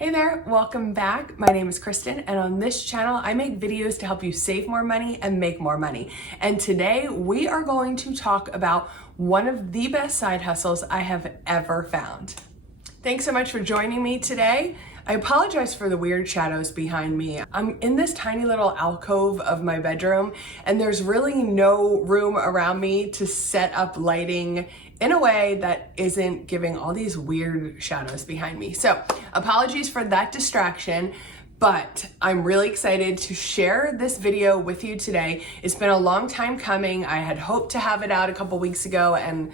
Hey there, welcome back. My name is Kristin, and on this channel, I make videos to help you save more money and make more money. And today we are going to talk about one of the best side hustles I have ever found. Thanks so much for joining me today. I apologize for the weird shadows behind me. I'm in this tiny little alcove of my bedroom, and there's really no room around me to set up lighting in a way that isn't giving all these weird shadows behind me. So apologies for that distraction, but I'm really excited to share this video with you today. It's been a long time coming. I had hoped to have it out a couple weeks ago, and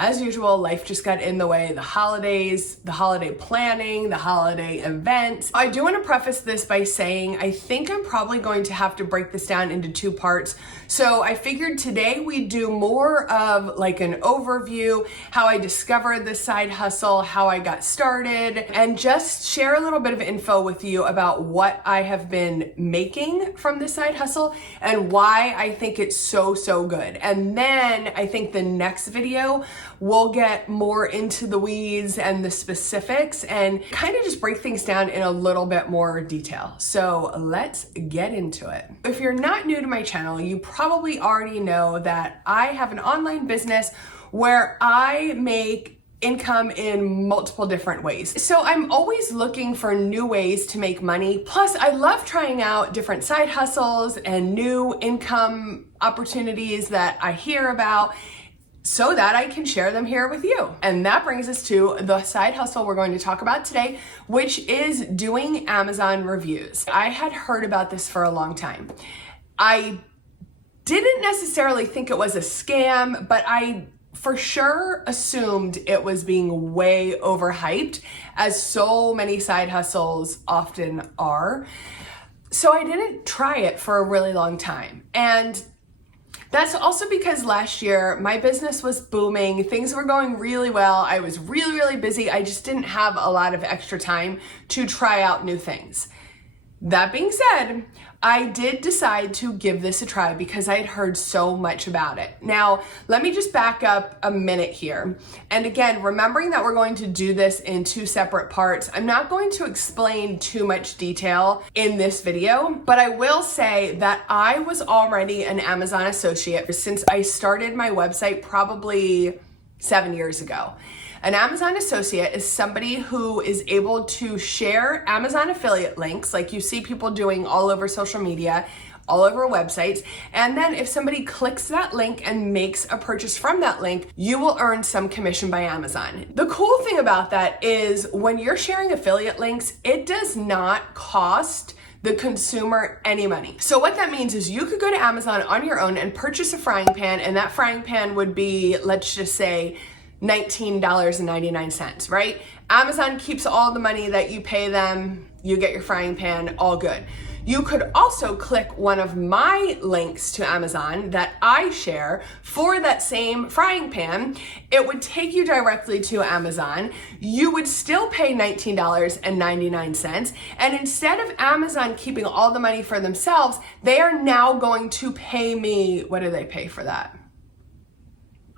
as usual, life just got in the way. The holidays, the holiday planning, the holiday events. I do want to preface this by saying I think I'm probably going to have to break this down into two parts. So I figured today we'd do more of like an overview, how I discovered this side hustle, how I got started, and just share a little bit of info with you about what I have been making from this side hustle and why I think it's so good. And then I think the next video we'll get more into the weeds and the specifics and kind of just break things down in a little bit more detail. So let's get into it. If you're not new to my channel, you probably already know that I have an online business where I make income in multiple different ways. So I'm always looking for new ways to make money. Plus, I love trying out different side hustles and new income opportunities that I hear about, so that I can share them here with you. And that brings us to the side hustle we're going to talk about today, which is doing Amazon reviews. I had heard about this for a long time. I didn't necessarily think it was a scam, but I for sure assumed it was being way overhyped, as so many side hustles often are. So I didn't try it for a really long time. And that's also because last year my business was booming. Things were going really well. I was really busy. I just didn't have a lot of extra time to try out new things. That being said, I did decide to give this a try because I had heard so much about it. Now, let me just back up a minute here. And again, remembering that we're going to do this in two separate parts, I'm not going to explain too much detail in this video, but I will say that I was already an Amazon associate since I started my website probably 7 years ago. An Amazon associate is somebody who is able to share Amazon affiliate links, like you see people doing all over social media, all over websites. And then if somebody clicks that link and makes a purchase from that link, you will earn some commission by Amazon. The cool thing about that is when you're sharing affiliate links, it does not cost the consumer any money. So what that means is you could go to Amazon on your own and purchase a frying pan, and that frying pan would be, let's just say, $19.99, right? Amazon keeps all the money that you pay them, you get your frying pan, all good. You could also click one of my links to Amazon that I share for that same frying pan. It would take you directly to Amazon. You would still pay $19.99. And instead of Amazon keeping all the money for themselves, they are now going to pay me, what do they pay for that?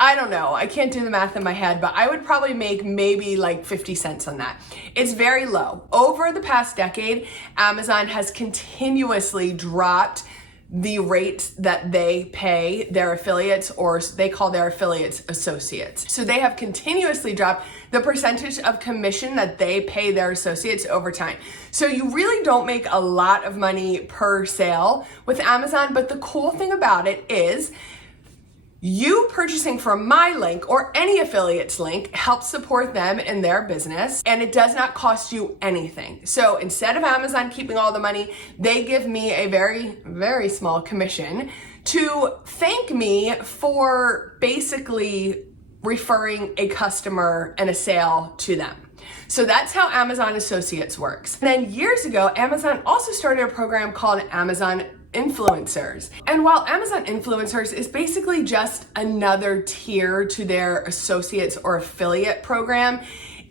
I don't know, I can't do the math in my head, but I would probably make maybe like 50 cents on that. It's very low. Over the past decade, Amazon has continuously dropped the rates that they pay their affiliates, or they call their affiliates associates. So they have continuously dropped the percentage of commission that they pay their associates over time. So you really don't make a lot of money per sale with Amazon, but the cool thing about it is you purchasing from my link or any affiliate's link helps support them in their business, and it does not cost you anything. So instead of Amazon keeping all the money, they give me a very small commission to thank me for basically referring a customer and a sale to them. So that's how Amazon Associates works. And then years ago, Amazon also started a program called Amazon Influencers. And while Amazon Influencers is basically just another tier to their associates or affiliate program,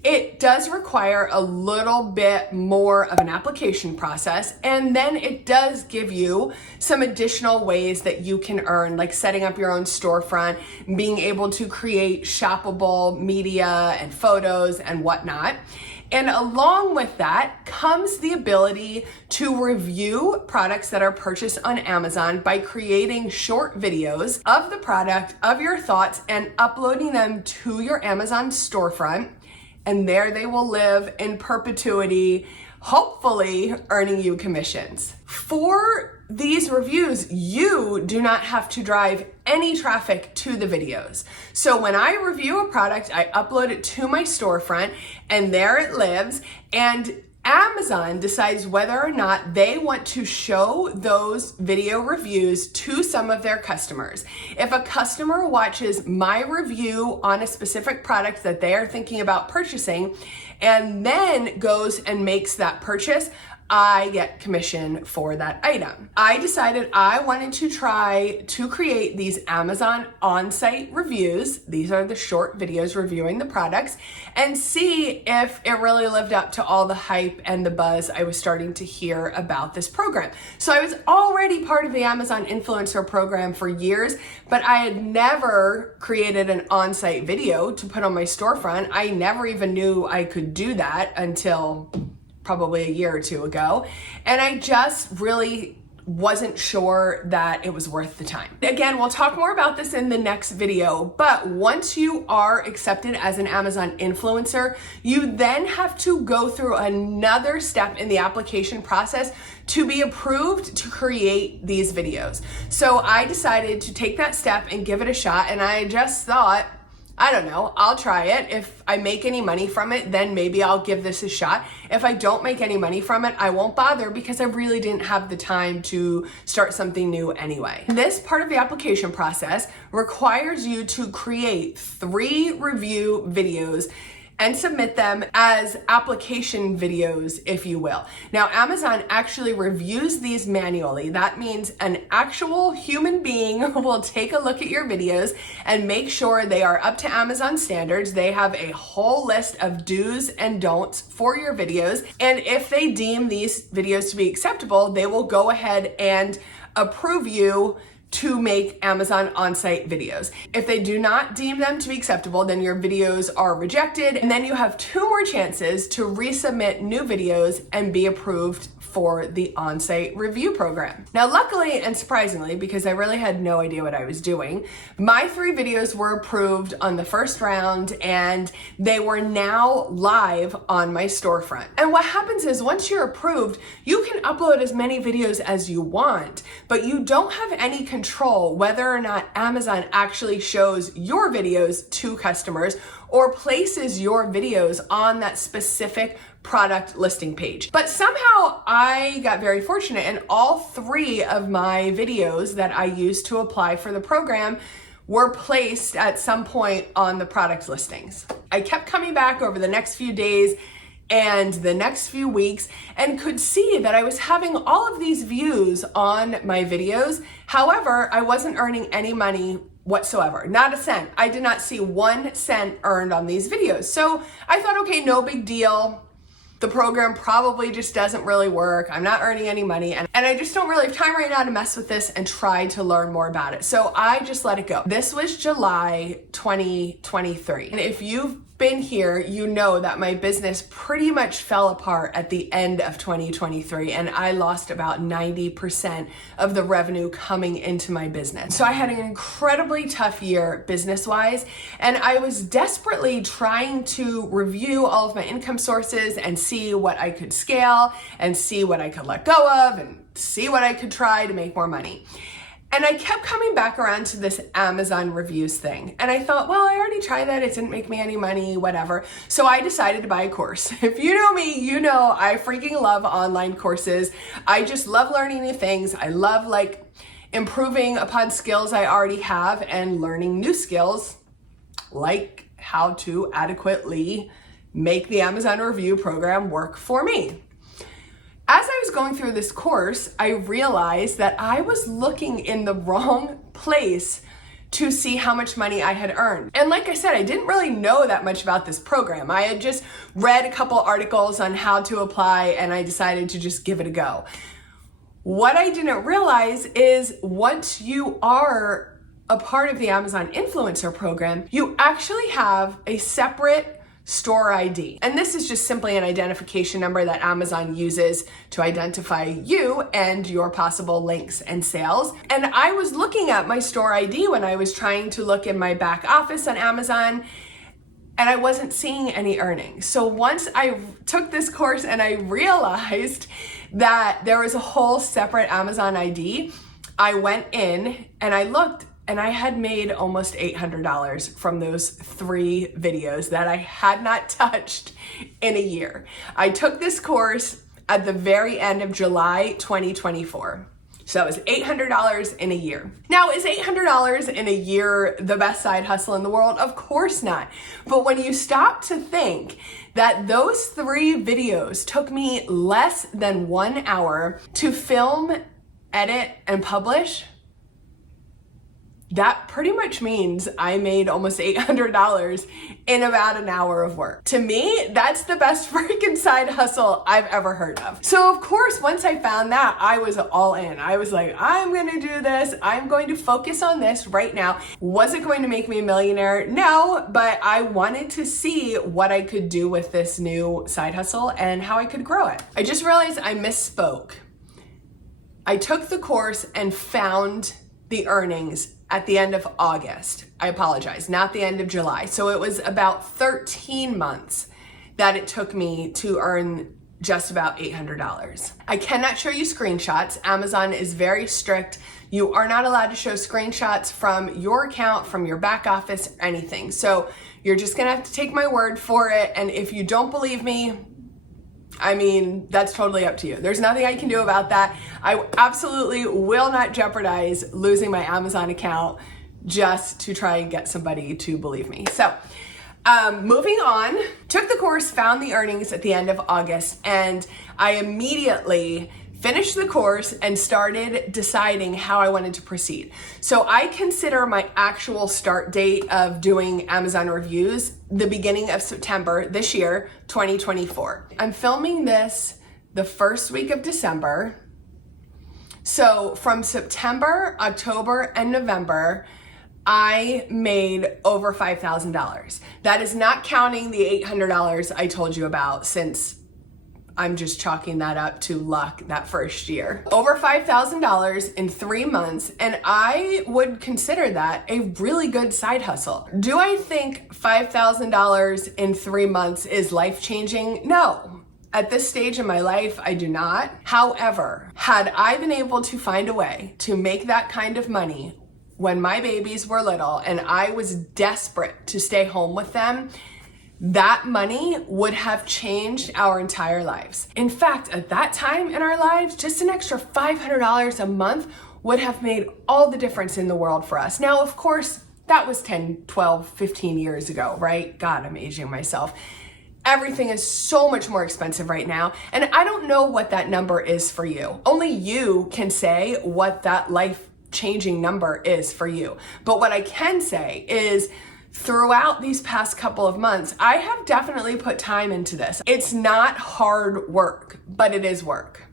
it does require a little bit more of an application process, and then it does give you some additional ways that you can earn, like setting up your own storefront, being able to create shoppable media and photos and whatnot. And along with that comes the ability to review products that are purchased on Amazon by creating short videos of the product, of your thoughts, and uploading them to your Amazon storefront. And there they will live in perpetuity, hopefully earning you commissions. For these reviews, you do not have to drive any traffic to the videos. So when I review a product, I upload it to my storefront and there it lives, and Amazon decides whether or not they want to show those video reviews to some of their customers. If a customer watches my review on a specific product that they are thinking about purchasing and then goes and makes that purchase, I get commission for that item. I decided I wanted to try to create these Amazon on-site reviews. These are the short videos reviewing the products, and see if it really lived up to all the hype and the buzz I was starting to hear about this program. So I was already part of the Amazon influencer program for years, but I had never created an on-site video to put on my storefront. I never even knew I could do that until probably a year or two ago. And I just really wasn't sure that it was worth the time. Again, we'll talk more about this in the next video, but once you are accepted as an Amazon influencer, you then have to go through another step in the application process to be approved to create these videos. So I decided to take that step and give it a shot, and I just thought, I don't know, I'll try it. If I make any money from it, then maybe I'll give this a shot. If I don't make any money from it, I won't bother because I really didn't have the time to start something new anyway. This part of the application process requires you to create 3 review videos and submit them as application videos, if you will. Now, Amazon actually reviews these manually. That means an actual human being will take a look at your videos and make sure they are up to Amazon standards. They have a whole list of do's and don'ts for your videos. And if they deem these videos to be acceptable, they will go ahead and approve you to make Amazon on-site videos. If they do not deem them to be acceptable, then your videos are rejected, and then you have 2 more chances to resubmit new videos and be approved for the on-site review program. Now, luckily and surprisingly, because I really had no idea what I was doing, my 3 videos were approved on the first round, and they were now live on my storefront. And what happens is once you're approved, you can upload as many videos as you want, but you don't have any control whether or not Amazon actually shows your videos to customers or places your videos on that specific product listing page. But somehow I got very fortunate, and all 3 of my videos that I used to apply for the program were placed at some point on the product listings. I kept coming back over the next few days and the next few weeks and could see that I was having all of these views on my videos. However, I wasn't earning any money whatsoever, not a cent. I did not see 1 cent earned on these videos. So I thought, okay, no big deal. The program probably just doesn't really work. I'm not earning any money, and I just don't really have time right now to mess with this and try to learn more about it. So I just let it go. This was July 2023. And if you've been here, you know that my business pretty much fell apart at the end of 2023, and I lost about 90% of the revenue coming into my business. So I had an incredibly tough year business-wise, and I was desperately trying to review all of my income sources and see what I could scale and see what I could let go of and see what I could try to make more money. And I kept coming back around to this Amazon reviews thing. And I thought, well, I already tried that. It didn't make me any money, whatever. So I decided to buy a course. If you know me, you know I freaking love online courses. I just love learning new things. I love improving upon skills I already have and learning new skills, like how to adequately make the Amazon review program work for me. As I was going through this course, I realized that I was looking in the wrong place to see how much money I had earned. And like I said, I didn't really know that much about this program. I had just read a couple articles on how to apply, and I decided to just give it a go. What I didn't realize is once you are a part of the Amazon influencer program, you actually have a separate store ID. And this is just simply an identification number that Amazon uses to identify you and your possible links and sales. And I was looking at my store ID when I was trying to look in my back office on Amazon, and I wasn't seeing any earnings. So once I took this course and I realized that there was a whole separate Amazon ID, I went in and I looked, and I had made almost $800 from those 3 videos that I had not touched in a year. I took this course at the very end of July 2024. So that was $800 in a year. Now, is $800 in a year the best side hustle in the world? Of course not. But when you stop to think that those 3 videos took me less than 1 hour to film, edit, and publish, that pretty much means I made almost $800 in about an hour of work. To me, that's the best freaking side hustle I've ever heard of. So of course, once I found that, I was all in. I was like, I'm gonna do this. I'm going to focus on this right now. Was it going to make me a millionaire? No, but I wanted to see what I could do with this new side hustle and how I could grow it. I just realized I misspoke. I took the course and found the earnings at the end of August. I apologize, not the end of July. So it was about 13 months that it took me to earn just about $800. I cannot show you screenshots. Amazon is very strict. You are not allowed to show screenshots from your account, from your back office, or anything. So you're just gonna have to take my word for it. And if you don't believe me, I mean, that's totally up to you. There's nothing I can do about that. I absolutely will not jeopardize losing my Amazon account just to try and get somebody to believe me. So moving on, took the course, found the earnings at the end of August, and I immediately finished the course and started deciding how I wanted to proceed. So I consider my actual start date of doing Amazon reviews the beginning of September this year, 2024. I'm filming this the first week of December. So from September, October, and November, I made over $5,000. That is not counting the $800 I told you about, since I'm just chalking that up to luck that first year. Over $5,000 in 3 months, and I would consider that a really good side hustle. Do I think $5,000 in 3 months is life-changing? No. At this stage in my life, I do not. However, had I been able to find a way to make that kind of money when my babies were little and I was desperate to stay home with them, that money would have changed our entire lives. In fact, at that time in our lives, just an extra $500 a month would have made all the difference in the world for us. Now, of course, that was 10, 12, 15 years ago, right? God, I'm aging myself. Everything is so much more expensive right now, and I don't know what that number is for you. Only you can say what that life-changing number is for you. But what I can say is, throughout these past couple of months, I have definitely put time into this. It's not hard work, but it is work.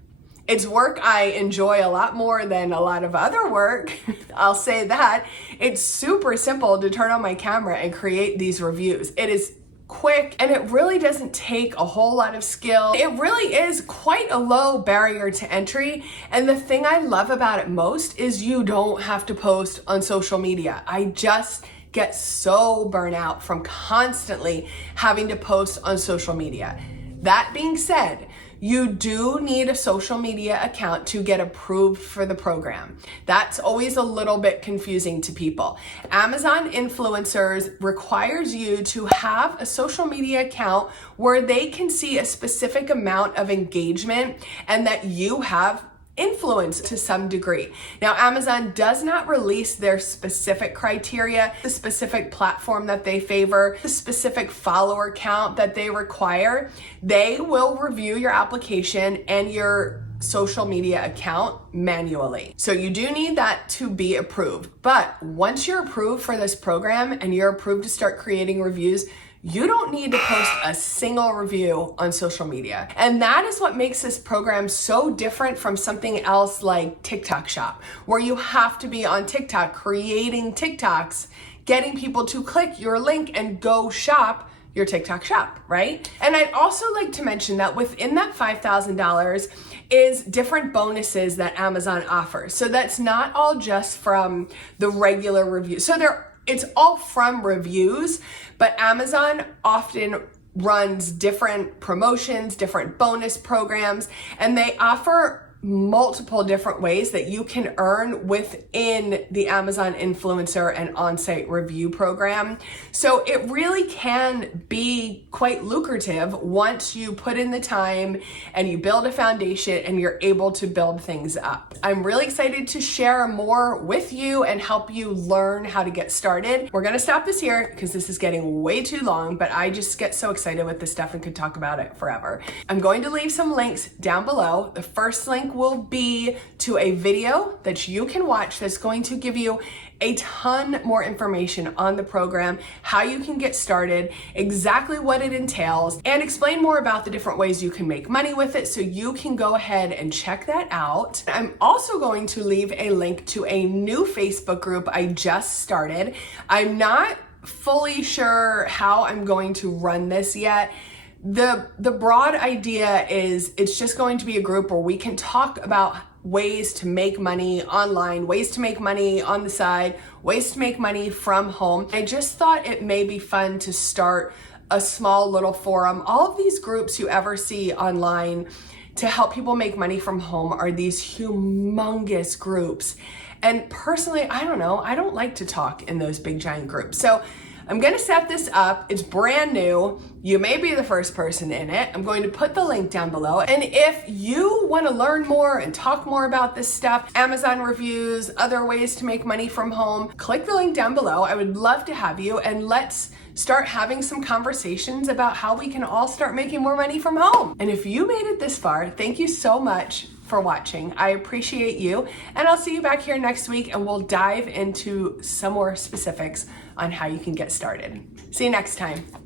It's work I enjoy a lot more than a lot of other work. I'll say that. It's super simple to turn on my camera and create these reviews. It is quick, and it really doesn't take a whole lot of skill. It really is quite a low barrier to entry, and the thing I love about it most is you don't have to post on social media. I just get so burnt out from constantly having to post on social media. That being said, you do need a social media account to get approved for the program. That's always a little bit confusing to people. Amazon Influencers requires you to have a social media account where they can see a specific amount of engagement and that you have influence to some degree. Now, Amazon does not release their specific criteria, the specific platform that they favor, the specific follower count that they require. They will review your application and your social media account manually. So you do need that to be approved. But once you're approved for this program and you're approved to start creating reviews, you don't need to post a single review on social media. And that is what makes this program so different from something else like TikTok Shop, where you have to be on TikTok creating TikToks, getting people to click your link and go shop your TikTok shop, right? And I'd also like to mention that within that $5,000 is different bonuses that Amazon offers. So that's not all just from the regular review. So it's all from reviews, but Amazon often runs different promotions, different bonus programs, and they offer multiple different ways that you can earn within the Amazon influencer and on-site review program. So it really can be quite lucrative once you put in the time and you build a foundation and you're able to build things up. I'm really excited to share more with you and help you learn how to get started. We're gonna stop this here because this is getting way too long, but I just get so excited with this stuff and could talk about it forever. I'm going to leave some links down below. The first link will be to a video that you can watch that's going to give you a ton more information on the program, how you can get started, exactly what it entails, and explain more about the different ways you can make money with it, so you can go ahead and check that out. I'm also going to leave a link to a new Facebook group I just started. I'm not fully sure how I'm going to run this yet. The broad idea is it's just going to be a group where we can talk about ways to make money online, ways to make money on the side, ways to make money from home. I just thought it may be fun to start a small little forum. All of these groups you ever see online to help people make money from home are these humongous groups. And personally, I don't like to talk in those big giant groups. So I'm gonna set this up. It's brand new. You may be the first person in it. I'm going to put the link down below. And if you wanna learn more and talk more about this stuff, Amazon reviews, other ways to make money from home, click the link down below. I would love to have you, and let's start having some conversations about how we can all start making more money from home. And if you made it this far, thank you so much for watching. I appreciate you, and I'll see you back here next week, and we'll dive into some more specifics on how you can get started. See you next time.